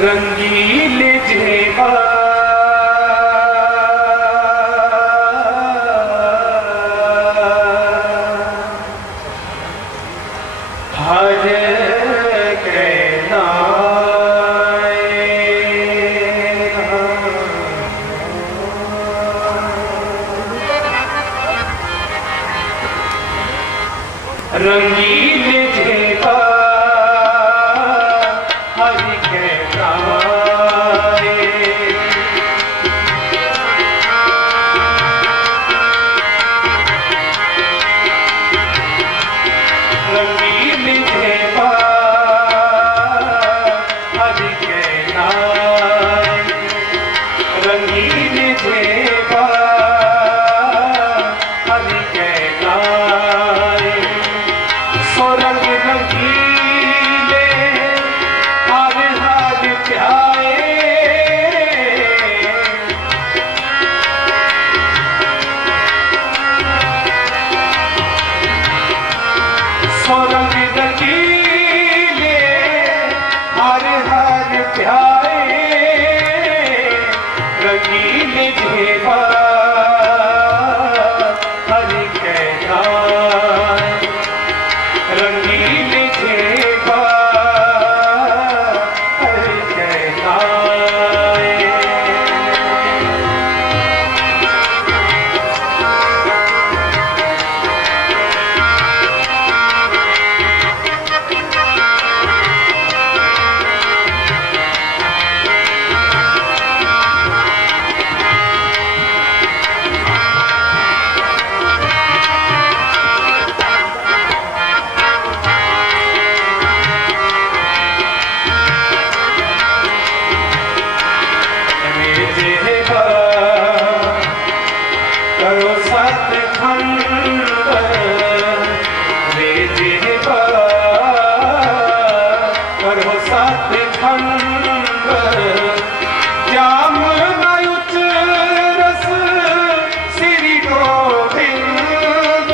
रंगील जेबा हर रंगील जेबा हरि के नाए रंगील जेबा हरि के नाए रंगील जेबा हरि के नाए रंग रंगीले हर हाल प्याए रंग रंगीले हर हाल प्याए रंगील जेबा हरि के नाए रंगील जेबा हरि के नाए करो सतखंड रे जेबा करो सतखंड जाम नयुच रस श्री गोविंद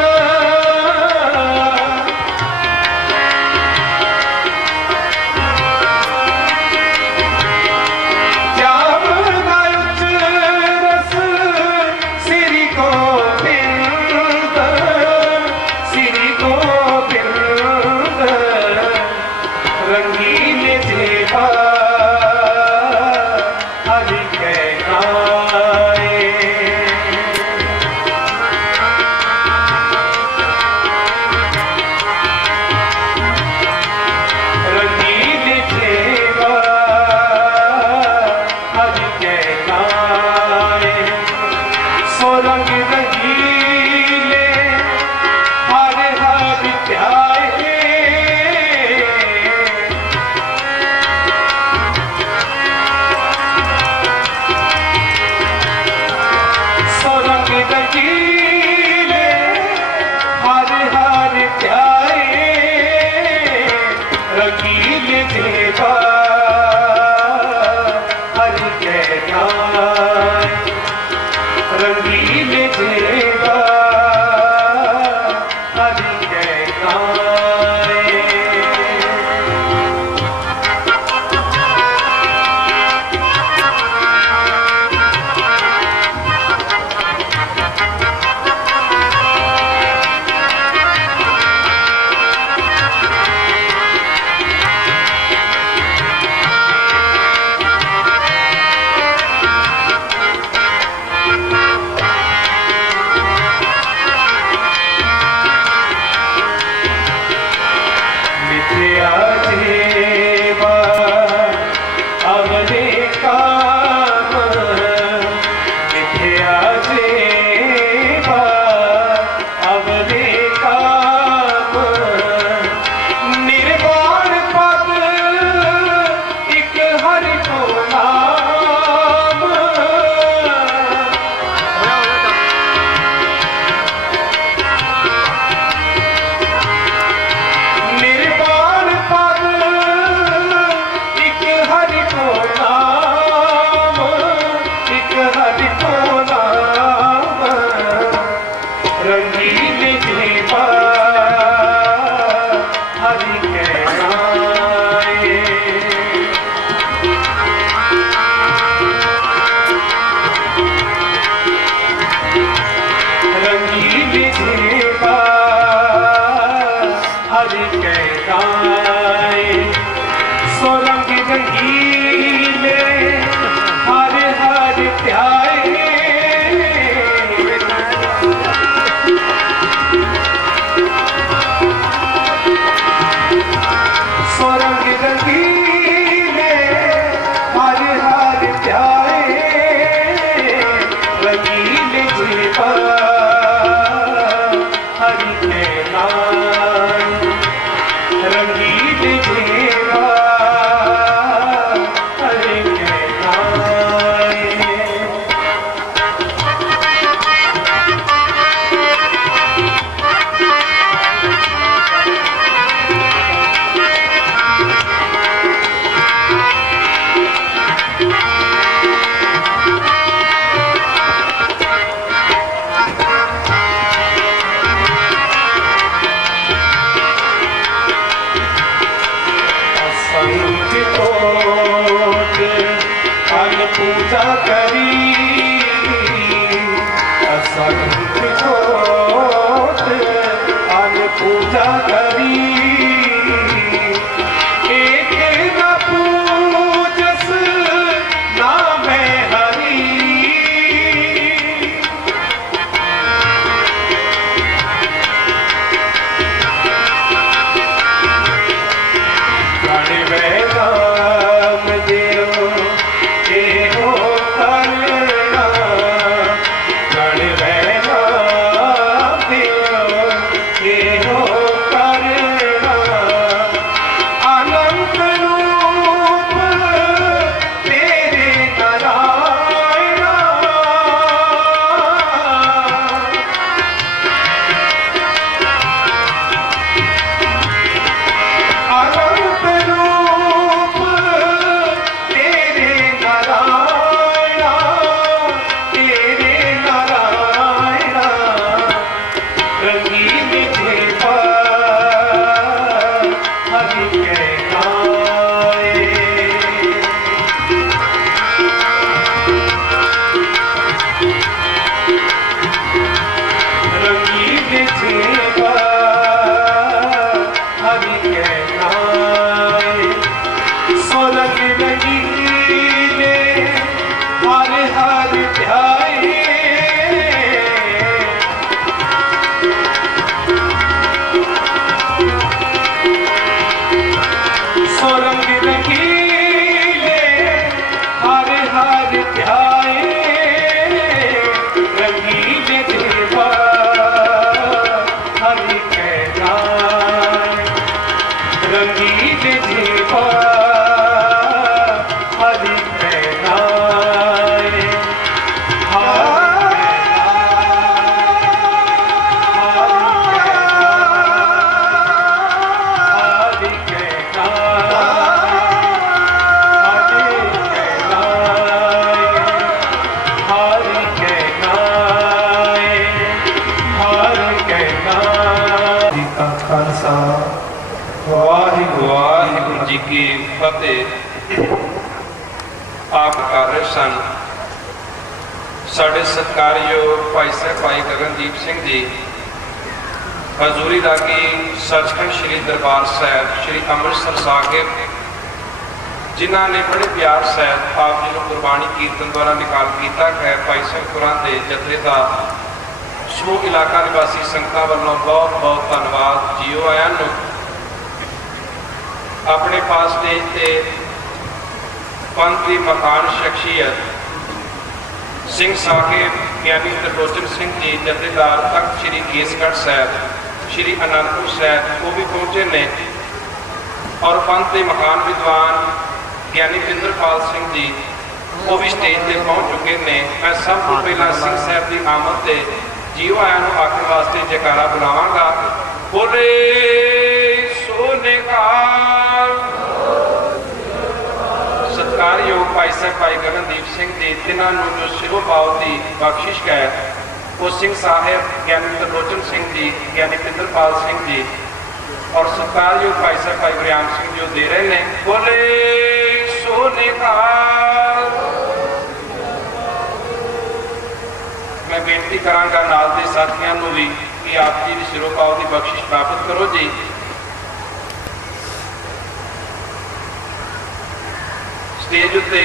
जाम नयुच रस श्री गोविंद श्री गोविंद रंगील जेबा फतेह आप कर रहे सन। साडे सत्कारयोग भाई साहब भाई गगनदीप सिंह जी हजूरी रागी सचखंड श्री दरबार साहब श्री अमृतसर साहिब, जिन्हों ने बड़े प्यार सहित आप जी को गुरबाणी कीर्तन द्वारा निकाल किया है। भाई सिंहपुरा के जथे का समूह इलाका निवासी संगतां वालों बहुत बहुत धन्यवाद। जियो आया अपने पास स्टेज से पंथ की मकान शख्सियत सिंह साहिब ज्ञानी त्रिलोचन सिंह जी जथेदार तख्त श्री केसगढ़ साहब श्री आनंदपुर साहब वो भी पहुंचे ने, और पंथ के मकान विद्वान ज्ञानी पिंदरपाल सिंह जी वो भी स्टेज पर पहुंच चुके हैं। मैं सब को पहला सिंह साहब की आमद से जीओ आया आखिर वास्ते जयकारा बुलावांगा। बोले सोने का सत्कारयोग भाई साहब भाई गगनदीप सिंह जी तिन्हों जो सिरों पाव की बख्शिश है वो सिंह साहिब ज्ञानी त्रिलोचन सिंह जी ज्ञानी पिंदरपाल सिंह जी और सत्कारयोग भाई साहब भाई गुरयाम सिंह जी दे रहे हैं। बोले सोने का। मैं बेनती करांगा नाल दे साथियों को भी कि आप जी सिरों पाव की बख्शिश प्राप्त करो जी। स्टेज उत्ते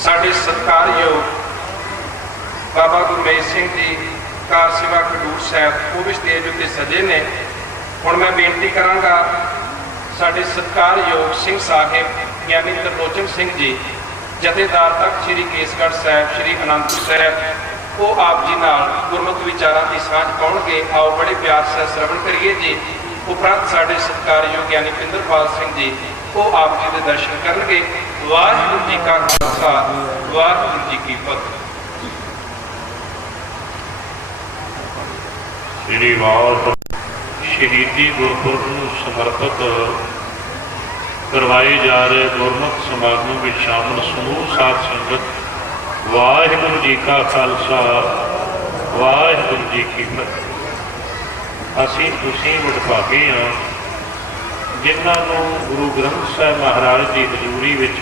साडे सत्कारयोग बाबा गुरमेज सिंह जी कार सेवा खडूर साहब वो भी स्टेज उत्ते सजे ने। हुण मैं बेनती करांगा साडे सत्कारयोग सिंह साहिब ज्ञानी त्रिलोचन सिंह जी जथेदार तख्त श्री केसगढ़ साहब श्री आनंदपुर साहब वो आप जी नाल गुरमुख विचारां की सांझ पाउणगे। आओ बड़े प्यार से श्रवण करिए जी। उपरंत साडे सत्कारयोग ज्ञानी पिंदरपाल सिंह जी वो आप जी के दर्शन करनगे। वाहिगुरू जी का खालसा वाहिगुरू जी की फतेह। श्री वार शहीदी गुरपुरब नूं समर्पित करवाए जा रहे गुरमुख समागम में शामिल समूह साध संगत वाहिगुरू जी का खालसा वाहिगुरू जी की फतेह। असीं तुसीं वडभागे हाँ जिन्हों गुरु ग्रंथ साहिब महाराज की हजूरी विच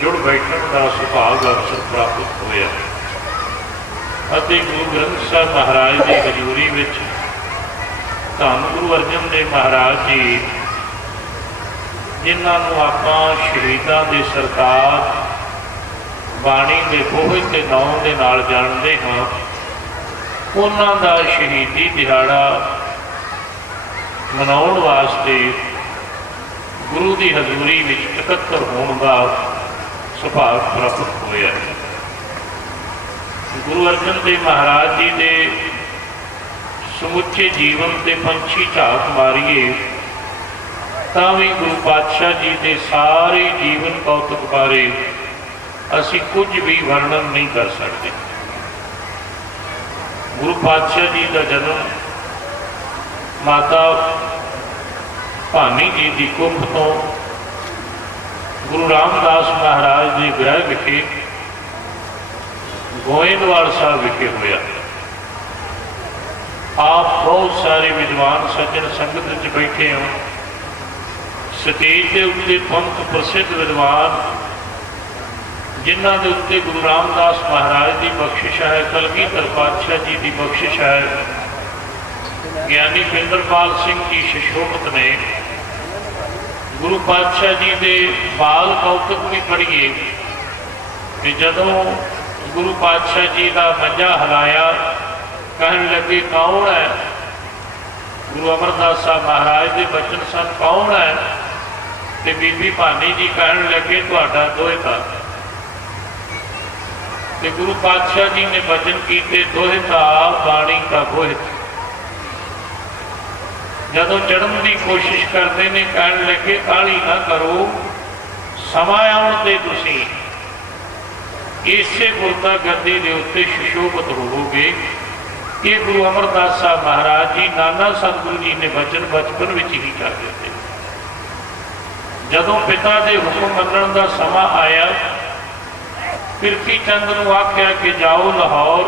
जुड़ बैठण का सुभाग अवसर प्राप्त होया ਅਤੇ गुरु ग्रंथ साहिब महाराज की हजूरी विच धन गुरु अर्जन देव महाराज जी जिन्हों आपां शहीदां दे सरताज बाणी के बोहे के नाम के नाल जानते हाँ, उन्हां दा शहीदी दिहाड़ा मनाउण वास्ते गुरु की हजूरी विच इकत्तर होने का सुभाग प्राप्त होया। गुरु अर्जन देव महाराज जी के समुचे जीवन के पंछी झाक मारीए तां भी गुरु पातशाह जी के सारे जीवन कौतुक बारे असी कुछ भी वर्णन नहीं कर सकते। गुरु पातशाह जी का जन्म माता भानी जी की कुंभ तो गुरु रामदास महाराज के गृह विखे गोइंदवाल साहब विखे होया। आप बहुत सारे विद्वान सज्जन संगत च बैठे हो। स्टेज के उत्ते पंथ प्रसिद्ध विद्वान जिन्हों के उत्ते गुरु रामदास महाराज की बख्शिश है, कलगीधर पातशाह जी की बख्शिश है, ज्ञानी पिंदरपाल सिंह जी शशोभत ने। गुरु पातशाह जी के बाल कौतुक भी पढ़िए कि जदों गुरु पातशाह जी का मंजा हिलाया कहन लगे कौन है। गुरु अमरदास साहब महाराज के बचन सन कौन है, तो बीबी भानी जी कहन लगे तुहाडा दोहता। तो गुरु पातशाह जी ने बचन किए दोहता बाणी का गोहित। जदों चढ़न की कोशिश करते हैं कहन लगे काली ना करो, समा आउण ते तुसीं इसे गुरता गद्दी के उत्ते सुशोभित होवोगे। ये गुरु अमरदास साहब महाराज जी नाना सतगुरु जी ने वचन बचपन में ही कर दिते। जदों पिता के हुक्म मनण का समा आया प्रिथी चंद नूं आख्या कि जाओ लाहौर,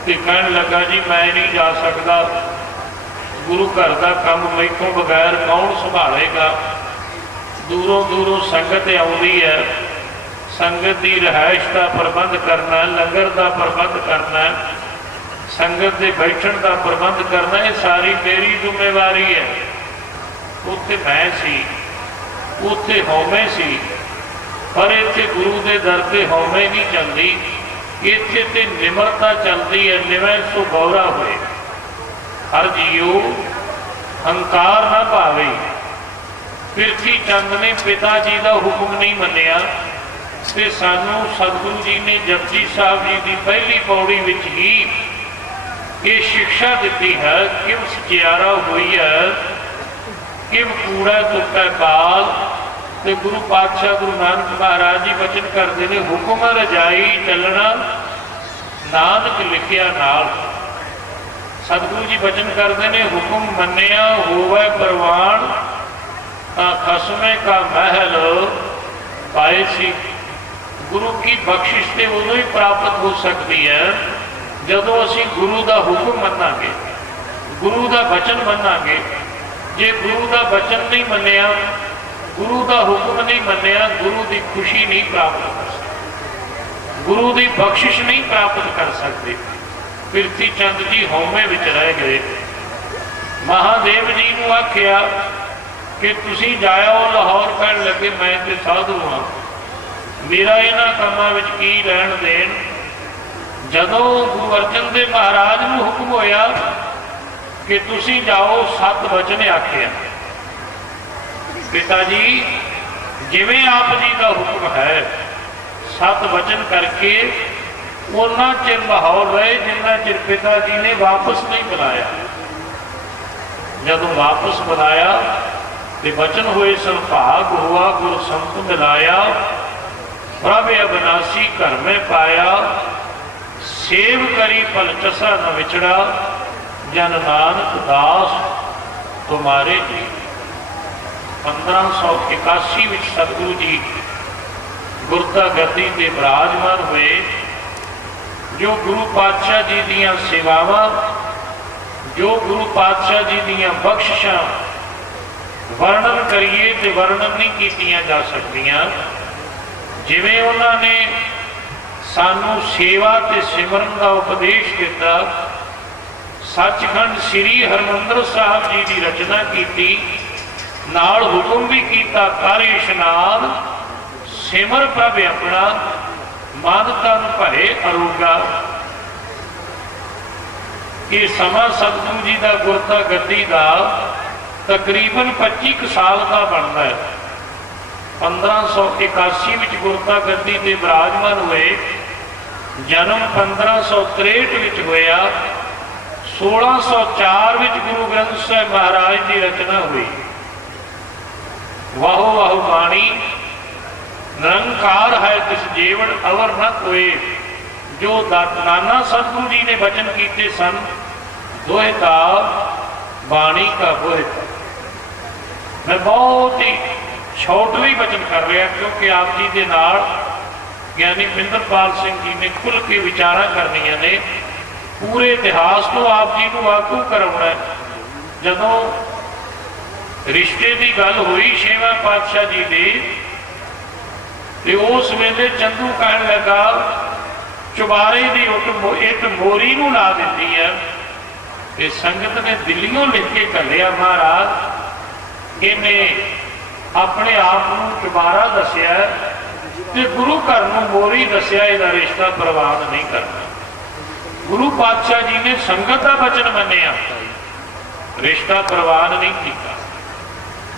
तो कहन लगा जी मैं नहीं जा सकता, गुरु घर का काम मैथों बगैर कौन संभालेगा। दूरों दूरों संगत आउंदी है, संगत की रिहाइश का प्रबंध करना, लंगर का प्रबंध करना, संगत के बैठण का प्रबंध करना, ये सारी मेरी जिम्मेवारी है। उत्थे मैं सी, उत्थे हौमे सी, पर इत्थे गुरु के दर से हौमे नहीं चलती, इत्थे ते निमरता चलती है। निवै सो गौरा होए, हर जीओ हंकार ना भावे। पिरथी चंद ने पिता जी का हुक्म नहीं मनिया ते सानू सतगुरु जी ने जपजी साहब जी की पहली पौड़ी विच ही ये शिक्षा दी है। किव सचियारा हुई है, किव कूड़ा तुटा काल। ते गुरु पातशाह गुरु नानक महाराज जी वचन करते हैं, हुक्म रजाई चलना नानक लिखिया नाल। सतगुरु जी वचन करते हैं, हुक्म मनिया होवे परवान खसमे का महल पाए सी। गुरु की बख्शिश तो उदों ही प्राप्त हो सकती है जदों असी गुरु का हुक्म मनांगे, गुरु का वचन मनांगे। जे गुरु का वचन नहीं मनिया, गुरु का हुक्म नहीं मनिया, गुरु की खुशी नहीं प्राप्त कर सकते, गुरु की बख्शिश नहीं प्राप्त कर सकते। पिरथी चंद जी हौमे विच रह गए। महादेव जी को आख्या कि तुसी जाओ लाहौर, कहन लगे मैं तो साधु हाँ, मेरा इन्हां कामां विच की लैण देण। जदों गुरु अर्जन देव महाराज को हुक्म होया कि तुसी जाओ, 7 वचन आख्या। पिता जी जिवें आप जी का हुक्म है, 7 वचन करके उन्ना चिर लाहौर रहे जिन्ना चिर पिता जी ने वापस नहीं बुलाया। जदों वापस बुलाया तो वचन हुए सन, भाग हुआ गुरु संत मिलाया, प्रभ अविनाशी घर में पाया, सेव करी पल चसा न विछड़ा, जन नानक दास तुम्हारे जी। 1581 में सतगुरु जी गुरता गद्दी ते विराजमान हुए। जो गुरु पातशाह जी दियां सेवावां, जो गुरु पातशाह जी दियां बख्शिशां वर्णन करिए तो वर्णन नहीं कीतियां जा सकदियां। जिवें उन्होंने सानू सेवा ते सिमरन का उपदेश दिता, सचखंड श्री हरमंदर साहब जी की रचना की, नाल हुक्म भी किया कर इशनान, सिमर प्रभ अपना मन तन भरे अरोगा। ये समा सतगुरु जी का गुरता गद्दी का तकरीबन 25 साल का बनता है। 1581 में गुरता गद्दी से विराजमान हुए, जन्म 1563 होया, 1604 में गुरु ग्रंथ साहिब महाराज की रचना हुई। वाहो वाहो बाणी निरंकार है तिस जेवड़ अवर न कोई। जो नाना सतगुरु जी ने वचन किए सन, दोहता बाणी का बोहता। मैं बहुत ही छोटली वचन कर रहा क्योंकि आप जी के नाल ज्ञानी मिंदरपाल सिंह जी ने खुल के विचारा करनिया ने। पूरे इतिहास को आप जी को वाकू कराना। जदों रिश्ते की गल हुई 6वें पातशाह जी की, तो उस वेले चंदू कहन लगा चुबारे की इट मोरी नूं ला दी है। तो संगत ने दिल्लियों लिख के घलिया, महाराज इन्हें अपने आप को चुबारा दसिया ते गुरु घर नूं मोरी दसिया, इसका रिश्ता प्रवान नहीं करना। गुरु पातशाह जी ने संगत का वचन मनिया, रिश्ता प्रवान नहीं किया।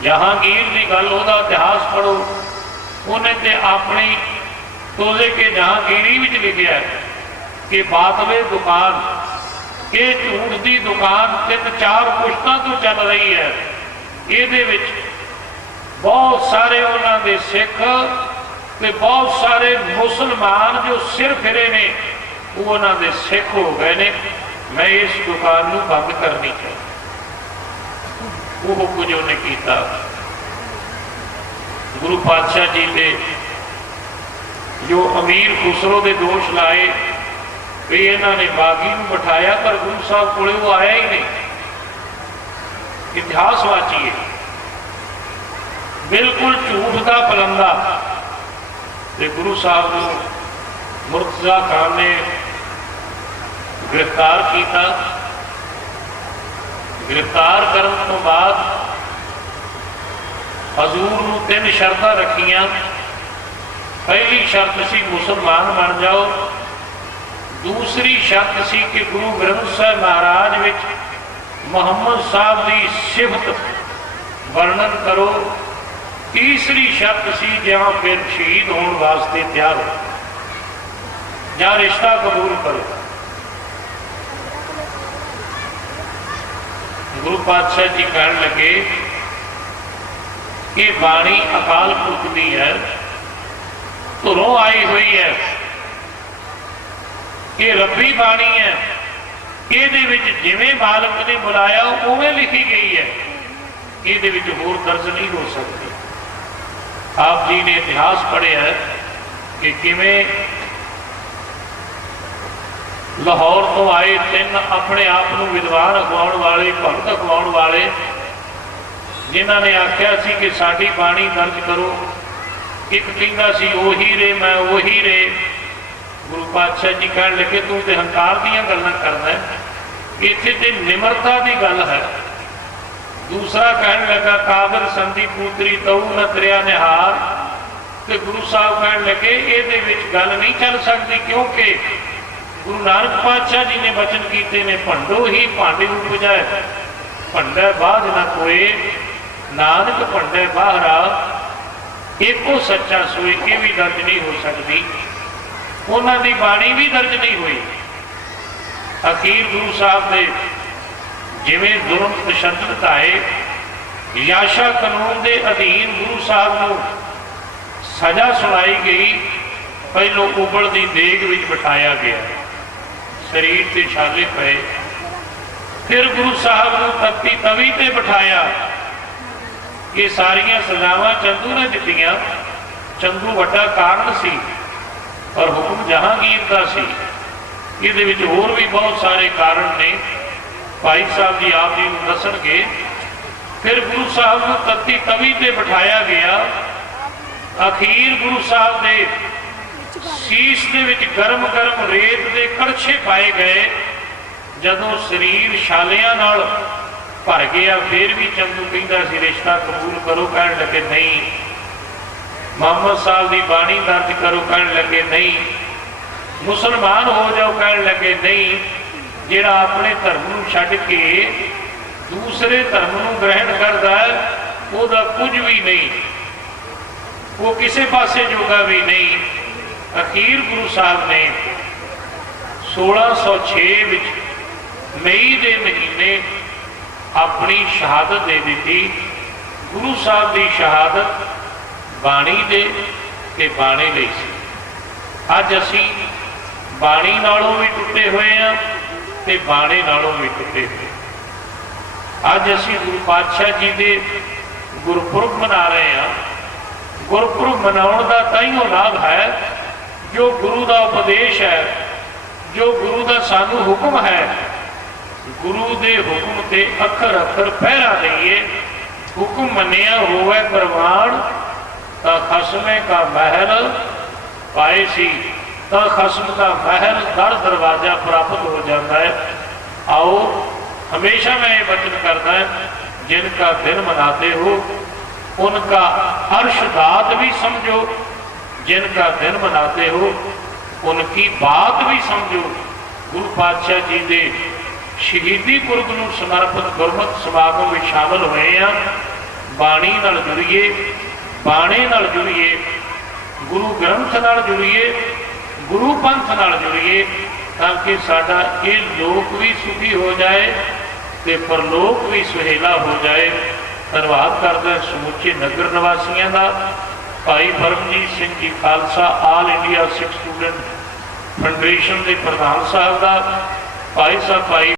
जहांगीर की गल उहदा इतिहास पढ़ो, उन्हें ते अपनी तोले के जहांगीरी विच लिखिया कि बातवे दुकान, ये झूठ की दुकान 3-4 पुश्तां तो चल रही है। ये बहुत सारे उन्होंने सिख ते बहुत सारे मुसलमान जो सिर फिरे ने वो उन्होंने सिख हो गए ने। मैं इस दुकान को बंद करनी चाहिए। वो कुछ उन्हें किया। गुरु पातशाह जी ने जो अमीर खुसरो के दोष लाए भी इन्होंने बागी को बिठाया, पर गुरु साहब को वो आया ही नहीं। इतिहासवाची है, बिल्कुल झूठ का पलंदा। ते गुरु साहब को मुर्तजा खान ने गिरफ्तार किया। गिरफ्तार करने तो बाद हजूर नूं 3 शर्तां रखियां। पहली शर्त सी मुसलमान बन जाओ, दूसरी शर्त सी कि गुरु ग्रंथ साहिब महाराज विच मुहम्मद साहब की सिफत वर्णन करो, तीसरी शर्त सी जहां फिर शहीद होने वास्ते तैयार हो या रिश्ता कबूल करो। गुरु पातशाह जी कहन लगे कि बाणी अकाल पुरख दी है, धुरों आई हुई है, कि रब्बी बाणी है, ये जिवें मालक ने बुलाया उवें लिखी गई है, ये होर दर्ज नहीं हो सकती। आप जी ने इतिहास पढ़िया है कि किवें लाहौर तो आए 3 अपने आप को विद्वान अखवाउण वाले, भगत अखवाउण वाले, जिन्हों ने आख्या सी कि साडी बाणी दर्ज करो। एक कहंदा सी ओही रे मैं ओही रे। गुरु पातशाह जी कहन लगे तू तो हंकार दीयां गल्लां करदा है, इत्थे ते निमरता की गल है। दूसरा कहन लगा काबिल संधि पुत्री तऊ न त्रिया निहार। तो गुरु साहब कहन लगे ये गल नहीं चल सकती, क्योंकि गुरु नानक पातशाह जी ने वचन किए ने भंडो ही भांडे उपजाए, भंडे बाध न कोए, नानक भंडे बाहरा, एको सच्चा सोए। ये भी दर्ज नहीं हो सकती, उन्होंने बाणी भी दर्ज नहीं हुई। अखीर गुरु साहब ने जिमें जुर्म तशद्दुद आए, याशा कानून के अधीन गुरु साहब को सजा सुनाई गई। पहलों उबलती देग में बिठाया गया, शरीर से छाले पे, फिर गुरु साहब को तपती तवी ते बिठाया। ये सारिया सजावां चंदू ने दित्तियां। चंदू वड्डा कारण सी और हुक्म जहांगीर का सी। ये होर भी बहुत सारे कारण ने, भाई साहब जी आप जी को दसणगे। फिर गुरु साहब को तत्ती तवी ते बिठाया गया। अखीर गुरु साहब ने शीश दे विच गरम गरम रेत के कड़छे पाए गए। जदों शरीर छालियां नाल भर गया, फिर भी चंदू कहंदा सी रिश्ता कबूल करो, कहन लगे नहीं। मुहम्मद साहब की बाणी दर्ज करो, कहन लगे नहीं। मुसलमान हो जाओ, कहन लगे नहीं। जिहड़ा अपने धर्म नूं छड्ड के दूसरे धर्म नूं ग्रहण करता है, वह कुछ भी नहीं, वो किसी पासे जोगा भी नहीं। अखीर गुरु साहब ने 1606 विच मई के महीने अपनी शहादत दे दी। गुरु साहब की शहादत बाणी दे ते बाणे लई सी। अज असी बाणी नालों भी टुटे हुए हैं ते बाणे नालों भी टुटे हुए। अज असी गुरु पातशाह जी के गुरपुरब मना रहे हैं। गुरपुरब मनाउण दा ताईओ लाभ है जो गुरु का उपदेश है, जो गुरु का सानू हुक्म है। गुरु के हुक्म ते अखर अखर पहरा दईए। हुक्म मनिया होवे प्रमाण, ता खसमे का महल पाए सी, ता खसम का महल दर दरवाजा प्राप्त हो जाता है। आओ हमेशा मैं ये वचन करता है, जिनका दिन मनाते हो उनका हर्षदात भी समझो, जिनका दिन मनाते हो उनकी बात भी समझो। गुरु पातशाह जी के शहीदी पुरब नूं समर्पित गुरमत समागम में शामिल हुए हैं। बाणी नाल जुड़िए, बाणे नाल जुड़िए, गुरु ग्रंथ नाल जुड़िए, गुरु पंथ नाल जुड़िए, ताकि साडा ये लोक भी सुखी हो जाए ते परलोक भी सुहेला हो जाए। धन्यवाद करदा समूचे नगर निवासियों का। भाई Paramjit Singh ji Khalsa all India Sikh student federation के प्रधान साहब का, भाई साहब भाई